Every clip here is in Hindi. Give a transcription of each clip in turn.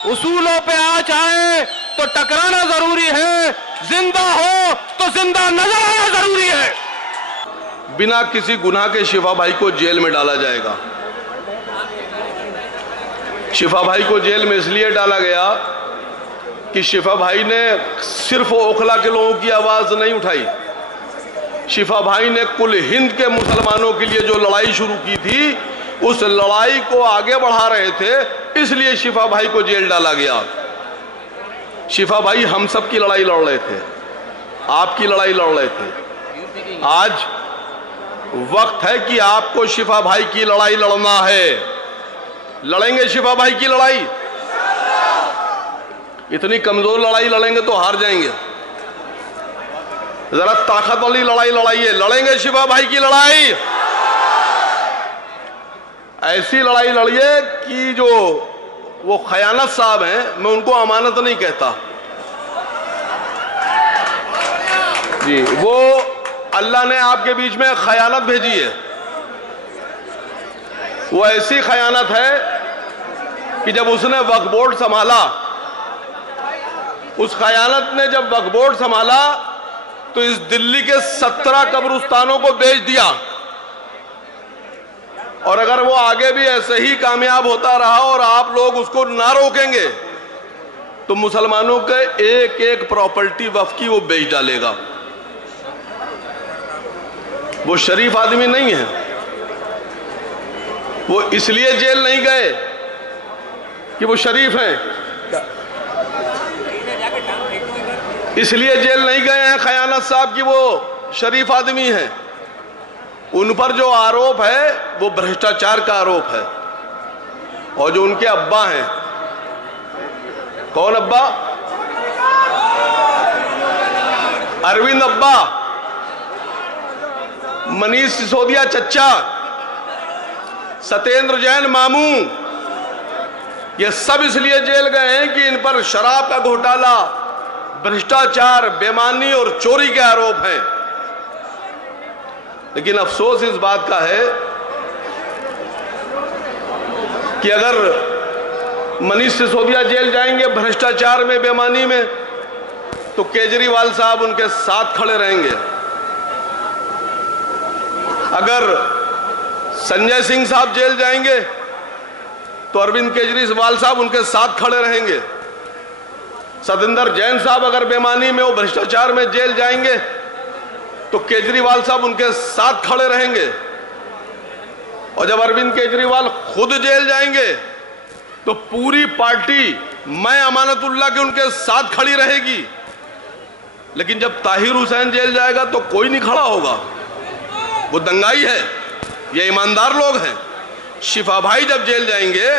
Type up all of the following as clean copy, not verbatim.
उसूलों पे आज आए तो टकराना जरूरी है, जिंदा हो तो जिंदा नजर आना जरूरी है। बिना किसी गुनाह के शिफा भाई को जेल में डाला जाएगा। शिफा भाई को जेल में इसलिए डाला गया कि शिफा भाई ने सिर्फ ओखला के लोगों की आवाज नहीं उठाई। शिफा भाई ने कुल हिंद के मुसलमानों के लिए जो लड़ाई शुरू की थी, उस लड़ाई को आगे बढ़ा रहे थे, इसलिए शिफा भाई को जेल डाला गया। शिफा भाई हम सब की लड़ाई लड़ रहे थे, आपकी लड़ाई लड़ रहे थे। आज वक्त है कि आपको शिफा भाई की लड़ाई लड़ना है। लड़ेंगे शिफा भाई की लड़ाई? इतनी कमजोर लड़ाई लड़ेंगे तो हार जाएंगे। जरा ताकत वाली लड़ाई लड़ाइए। लड़ेंगे शिफा भाई की लड़ाई? ऐसी लड़ाई लड़िए कि जो वो खयानत साहब हैं, मैं उनको अमानत नहीं कहता जी, वो अल्लाह ने आपके बीच में खयानत भेजी है। वो ऐसी खयानत है कि जब उसने वक्फ बोर्ड संभाला, उस खयानत ने जब वक्फ बोर्ड संभाला तो इस दिल्ली के 17 कब्रिस्तानों को बेच दिया। और अगर वो आगे भी ऐसे ही कामयाब होता रहा और आप लोग उसको ना रोकेंगे तो मुसलमानों के एक एक प्रॉपर्टी वक्फ की वो बेच डालेगा। वो शरीफ आदमी नहीं है। वो इसलिए जेल नहीं गए कि वो शरीफ हैं, इसलिए जेल नहीं गए हैं खयानत साहब की वो शरीफ आदमी हैं। उन पर जो आरोप है वो भ्रष्टाचार का आरोप है। और जो उनके अब्बा हैं, कौन अब्बा? अरविंद अब्बा, मनीष सिसोदिया चच्चा, सत्येंद्र जैन मामू, ये सब इसलिए जेल गए हैं कि इन पर शराब का घोटाला, भ्रष्टाचार, बेईमानी और चोरी के आरोप हैं। लेकिन अफसोस इस बात का है कि अगर मनीष सिसोदिया जेल जाएंगे भ्रष्टाचार में, बेईमानी में, तो केजरीवाल साहब उनके साथ खड़े रहेंगे। अगर संजय सिंह साहब जेल जाएंगे तो अरविंद केजरीवाल साहब उनके साथ खड़े रहेंगे। सतेंद्र जैन साहब अगर बेईमानी में, वो भ्रष्टाचार में जेल जाएंगे तो केजरीवाल साहब उनके साथ खड़े रहेंगे। और जब अरविंद केजरीवाल खुद जेल जाएंगे तो पूरी पार्टी मैं अमानतुल्लाह के उनके साथ खड़ी रहेगी। लेकिन जब ताहिर हुसैन जेल जाएगा तो कोई नहीं खड़ा होगा। वो दंगाई है, ये ईमानदार लोग हैं। शिफा भाई जब जेल जाएंगे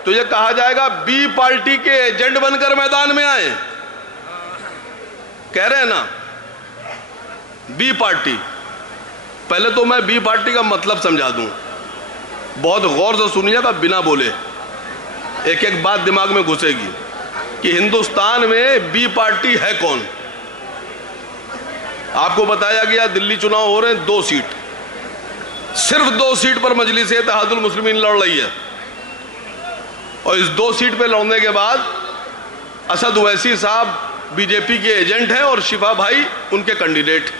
तो ये कहा जाएगा बी पार्टी के एजेंट बनकर मैदान में आए। कह रहे हैं ना बी पार्टी। पहले तो मैं बी पार्टी का मतलब समझा दूं, बहुत गौर से सुनिएगा बिना बोले, एक एक बात दिमाग में घुसेगी कि हिंदुस्तान में बी पार्टी है कौन। आपको बताया गया दिल्ली चुनाव हो रहे हैं, 2 सीट, सिर्फ 2 सीट पर मजलिस इत्तेहादुल मुस्लिमीन लड़ रही है। और इस 2 सीट पे लड़ने के बाद असद ओवैसी साहब बीजेपी के एजेंट हैं और शिफा भाई उनके कैंडिडेट।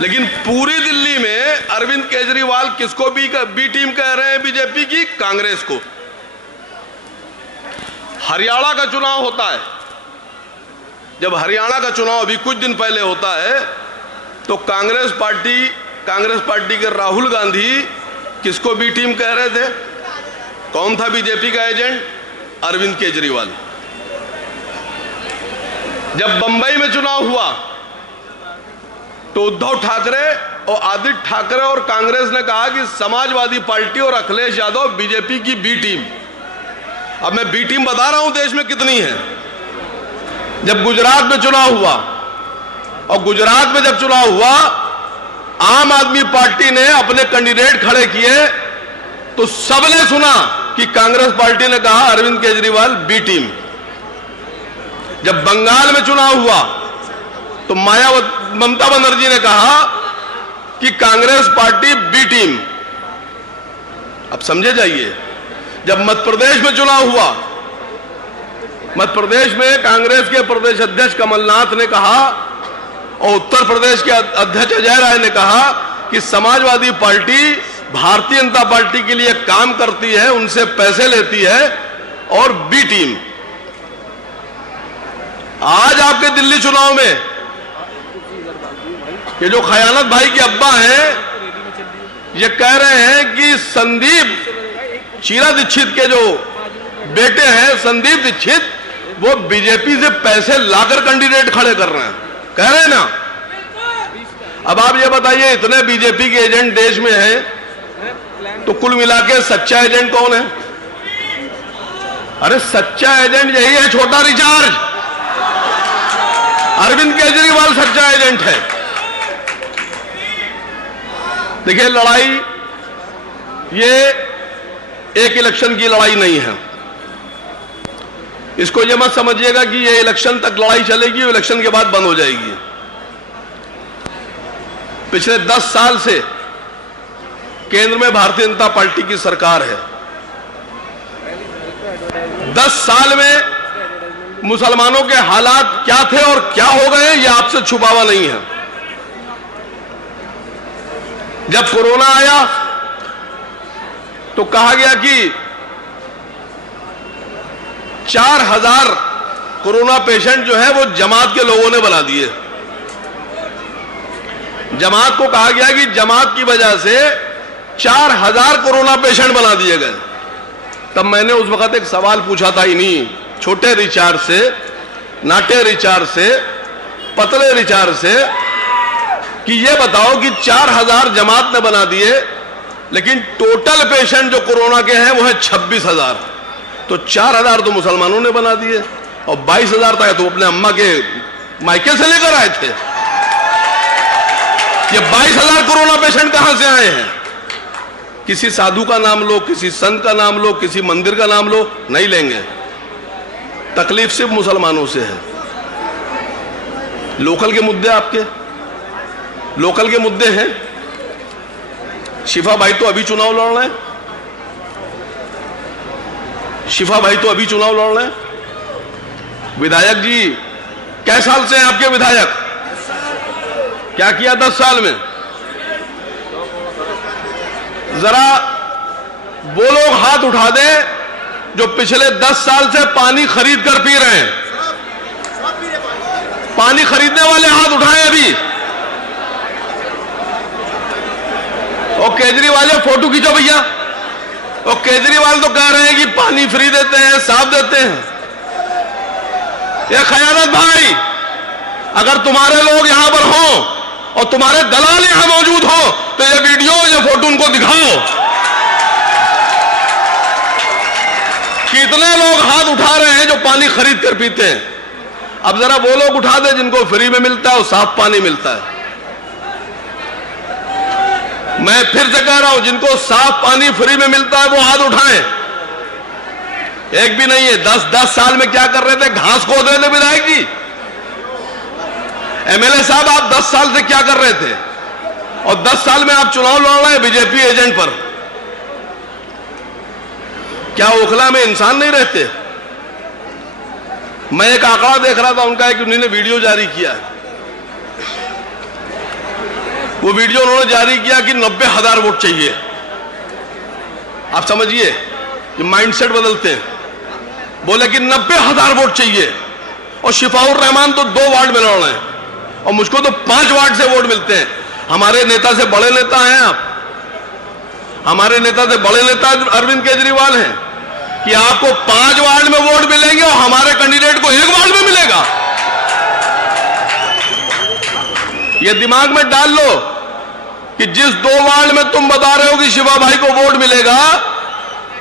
लेकिन पूरी दिल्ली में अरविंद केजरीवाल किसको बी टीम कह रहे हैं? बीजेपी की, कांग्रेस को। हरियाणा का चुनाव होता है, जब हरियाणा का चुनाव अभी कुछ दिन पहले होता है तो कांग्रेस पार्टी के राहुल गांधी किसको बी टीम कह रहे थे? कौन था बीजेपी का एजेंट? अरविंद केजरीवाल। जब बंबई में चुनाव हुआ तो उद्धव ठाकरे और आदित्य ठाकरे और कांग्रेस ने कहा कि समाजवादी पार्टी और अखिलेश यादव बीजेपी की बी टीम। अब मैं बी टीम बता रहा हूं देश में कितनी है। जब गुजरात में चुनाव हुआ, और गुजरात में जब चुनाव हुआ आम आदमी पार्टी ने अपने कैंडिडेट खड़े किए तो सबने सुना कि कांग्रेस पार्टी ने कहा अरविंद केजरीवाल बी टीम। जब बंगाल में चुनाव हुआ तो ममता बनर्जी ने कहा कि कांग्रेस पार्टी बी टीम। अब समझे जाइए, जब मध्य प्रदेश में चुनाव हुआ मध्य प्रदेश में कांग्रेस के प्रदेश अध्यक्ष कमलनाथ ने कहा और उत्तर प्रदेश के अध्यक्ष अजय राय ने कहा कि समाजवादी पार्टी भारतीय जनता पार्टी के लिए काम करती है, उनसे पैसे लेती है और बी टीम। आज आपके दिल्ली चुनाव में ये जो खयानत भाई के अब्बा हैं, ये कह रहे हैं कि संदीप शीला दीक्षित के जो बेटे हैं संदीप दीक्षित, वो बीजेपी से पैसे लाकर कैंडिडेट खड़े कर रहे हैं, कह रहे हैं ना। अब आप ये बताइए, इतने बीजेपी के एजेंट देश में हैं, तो कुल मिला के सच्चा एजेंट कौन है? अरे सच्चा एजेंट यही है, छोटा रिचार्ज। अरविंद केजरीवाल सच्चा एजेंट है। देखिए, लड़ाई ये एक इलेक्शन की लड़ाई नहीं है। इसको ये मत समझिएगा कि ये इलेक्शन तक लड़ाई चलेगी और इलेक्शन के बाद बंद हो जाएगी। पिछले 10 साल से केंद्र में भारतीय जनता पार्टी की सरकार है। 10 साल में मुसलमानों के हालात क्या थे और क्या हो गए, ये आपसे छुपावा नहीं है। जब कोरोना आया तो कहा गया कि 4000 कोरोना पेशेंट जो है वो जमात के लोगों ने बना दिए। जमात को कहा गया कि जमात की वजह से 4000 कोरोना पेशेंट बना दिए गए। तब मैंने उस वक्त एक सवाल पूछा था इन्हीं छोटे रिचार्ज से, नाटे रिचार्ज से, पतले रिचार्ज से, कि ये बताओ कि 4000 जमात ने बना दिए, लेकिन टोटल पेशेंट जो कोरोना के हैं वो है 26,000। तो 4000 तो मुसलमानों ने बना दिए और 22,000 तक तो अपने अम्मा के मायके से लेकर आए थे। ये 22,000 कोरोना पेशेंट कहां से आए हैं? किसी साधु का नाम लो, किसी संत का नाम लो, किसी मंदिर का नाम लो, नहीं लेंगे। तकलीफ सिर्फ मुसलमानों से है। लोकल के मुद्दे, आपके लोकल के मुद्दे हैं। शिफा भाई तो अभी चुनाव लड़ रहे हैं, शिफा भाई तो अभी चुनाव लड़ रहे हैं। विधायक जी कै साल से हैं आपके विधायक? क्या किया 10 साल में? जरा वो लोग हाथ उठा दें जो पिछले 10 साल से पानी खरीद कर पी रहे हैं। पानी खरीदने वाले हाथ उठाएं अभी। और केजरीवाल फोटो खींचो भैया। और केजरीवाल तो कह रहे हैं कि पानी फ्री देते हैं, साफ देते हैं। ये खयानत भाई, अगर तुम्हारे लोग यहां पर हों और तुम्हारे दलाल यहां मौजूद हो तो ये वीडियो, ये फोटो उनको दिखाओ। कितने लोग हाथ उठा रहे हैं जो पानी खरीद कर पीते हैं। अब जरा वो लोग उठा दे जिनको फ्री में मिलता है और साफ पानी मिलता है। मैं फिर से कह रहा हूं, जिनको साफ पानी फ्री में मिलता है वो हाथ उठाएं। एक भी नहीं है। 10 साल में क्या कर रहे थे? घास खोद रहे थे विधायक जी। एमएलए साहब, आप 10 साल से क्या कर रहे थे? और 10 साल में आप चुनाव लड़ रहे हैं बीजेपी एजेंट पर। क्या ओखला में इंसान नहीं रहते? मैं एक आंकड़ा देख रहा था उनका, कि उन्होंने वीडियो जारी किया है। वो वीडियो उन्होंने जारी किया कि 90,000 वोट चाहिए। आप समझिए, ये माइंडसेट बदलते हैं। बोले कि 90,000 वोट चाहिए। और शिफाउर रहमान तो 2 वार्ड में लड़ रहे हैं और मुझको तो 5 वार्ड से वोट मिलते हैं। हमारे नेता से बड़े नेता हैं आप। हमारे नेता से बड़े नेता अरविंद केजरीवाल हैं कि आपको 5 वार्ड में वोट मिलेंगे और हमारे कैंडिडेट को 1 वार्ड में मिलेगा। ये दिमाग में डाल लो कि जिस 2 वार्ड में तुम बता रहे हो कि शिवा भाई को वोट मिलेगा,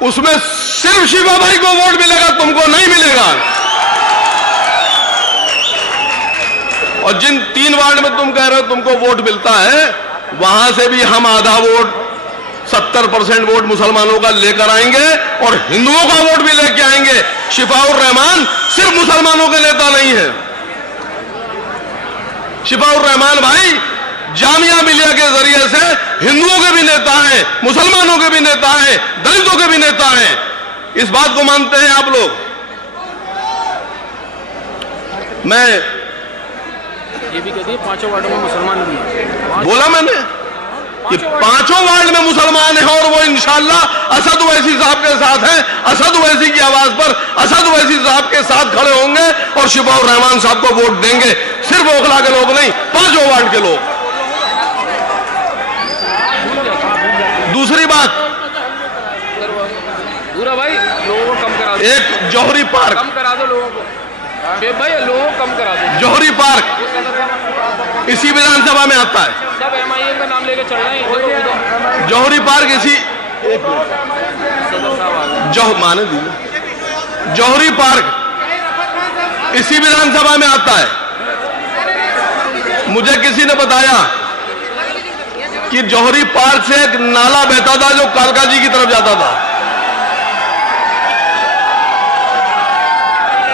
उसमें सिर्फ शिवा भाई को वोट मिलेगा, तुमको नहीं मिलेगा। और जिन 3 वार्ड में तुम कह रहे हो तुमको वोट मिलता है, वहां से भी हम आधा वोट, 70% वोट मुसलमानों का लेकर आएंगे और हिंदुओं का वोट भी लेके आएंगे। शिफाउर रहमान सिर्फ मुसलमानों के नेता नहीं है। शिफाउर रहमान भाई जामिया मिलिया के जरिए से हिंदुओं के भी नेता हैं, मुसलमानों के भी नेता हैं, दलितों के भी नेता हैं। इस बात को मानते हैं आप लोग? मैं ये भी कहती है 5 वार्डों में मुसलमान भी हैं। बोला मैंने कि 5 वार्ड में मुसलमान हैं और वो इंशाल्लाह असद ओवैसी साहब के साथ हैं। असद ओवैसी की आवाज पर असद ओवैसी साहब के साथ खड़े होंगे और शिफाउर रहमान साहब को वोट देंगे। सिर्फ ओखला के लोग नहीं, 5 वार्ड के लोग। दूसरी बात, पूरा भाई लोगों को कम करा दो, एक जौहरी पार्क, कम करा दो लोगों को भाई, लोगों को कम करा दो। जौहरी पार्क इसी विधानसभा में आता है। सब MIM का नाम लेके चल रहे हैं। जौहरी पार्क इसी माने जौहरी पार्क इसी विधानसभा में आता है। मुझे किसी ने बताया कि जौहरी पार्क से एक नाला बहता था जो कालका जी की तरफ जाता था,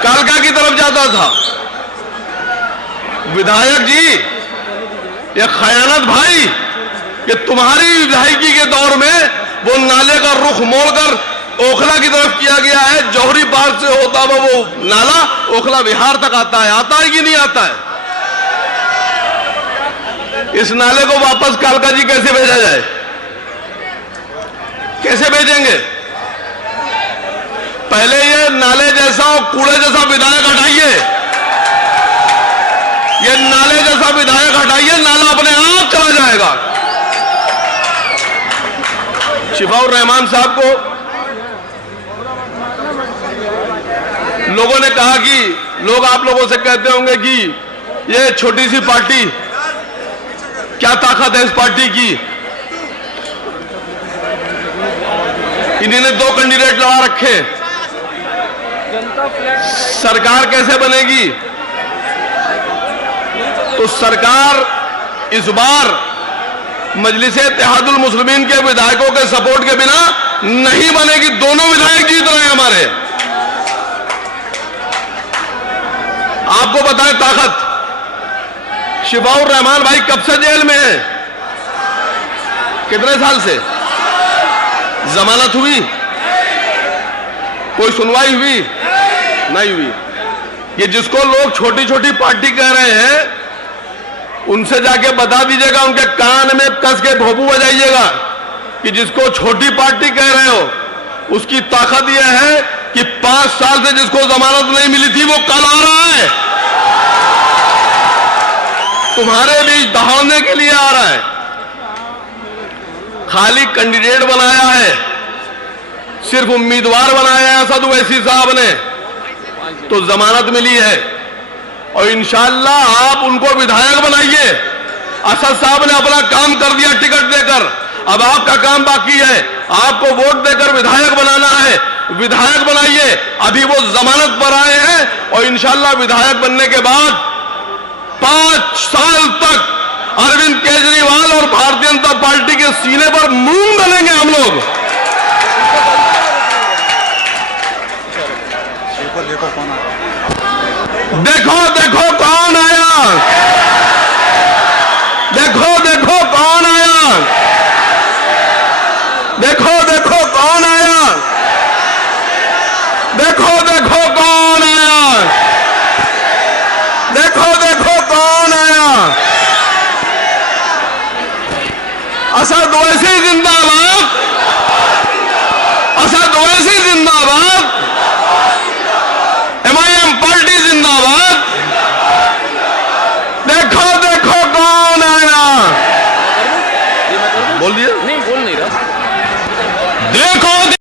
कालका की तरफ जाता था। विधायक जी, ये खयानत भाई कि तुम्हारी विधायकी के दौर में वो नाले का रुख मोड़कर ओखला की तरफ किया गया है। जौहरी पार्क से होता हुआ वो नाला ओखला विहार तक आता है कि नहीं आता है? इस नाले को वापस कालका जी कैसे भेजा जाए? कैसे भेजेंगे? पहले ये नाले जैसा और कूड़े जैसा विधायक हटाइए, ये नाले जैसा विधायक हटाइए, नाला अपने आप चला जाएगा। शिफाउर रहमान साहब को लोगों ने कहा कि लोग आप लोगों से कहते होंगे कि ये छोटी सी पार्टी, क्या ताकत है इस पार्टी की? इन्होंने 2 कैंडिडेट लड़ा रखे, सरकार कैसे बनेगी? तो सरकार इस बार मजलिस-ए-इत्तेहादुल मुस्लिमीन के विधायकों के सपोर्ट के बिना नहीं बनेगी। दोनों विधायक जीत रहे हैं हमारे। आपको बताएं ताकत, शिफाउर रहमान भाई कब से जेल में है? कितने साल से? जमानत हुई? कोई सुनवाई हुई? नहीं हुई। ये जिसको लोग छोटी छोटी पार्टी कह रहे हैं, उनसे जाके बता दीजिएगा, उनके कान में कस के भोंपू बजाइएगा कि जिसको छोटी पार्टी कह रहे हो, उसकी ताकत यह है कि 5 साल से जिसको जमानत नहीं मिली थी वो कल आ रहा है, तुम्हारे बीच दहाड़ने के लिए आ रहा है। खाली कैंडिडेट बनाया है, सिर्फ उम्मीदवार बनाया है असद ओवैसी साहब ने, तो जमानत मिली है। और इंशाअल्लाह आप उनको विधायक बनाइए। असद साहब ने अपना काम कर दिया टिकट देकर, अब आपका काम बाकी है, आपको वोट देकर विधायक बनाना है। विधायक बनाइए। अभी वो जमानत पर आए हैं और इंशाअल्लाह विधायक बनने के बाद 5 साल तक अरविंद केजरीवाल और भारतीय जनता पार्टी के सीने पर मूंग डालेंगे हम लोग। देखो देखो कौन आया, देखो देखो कौन आया, देखो देखो कौन आया, देखो देखो कौन आया, देखो देखो कौन आया। असद ओवैसी जिंदाबाद, असद ओवैसी जिंदाबाद, MIM पार्टी जिंदाबाद। देखो देखो कौन आया। बोल दिया? नहीं बोल नहीं रहा। देखो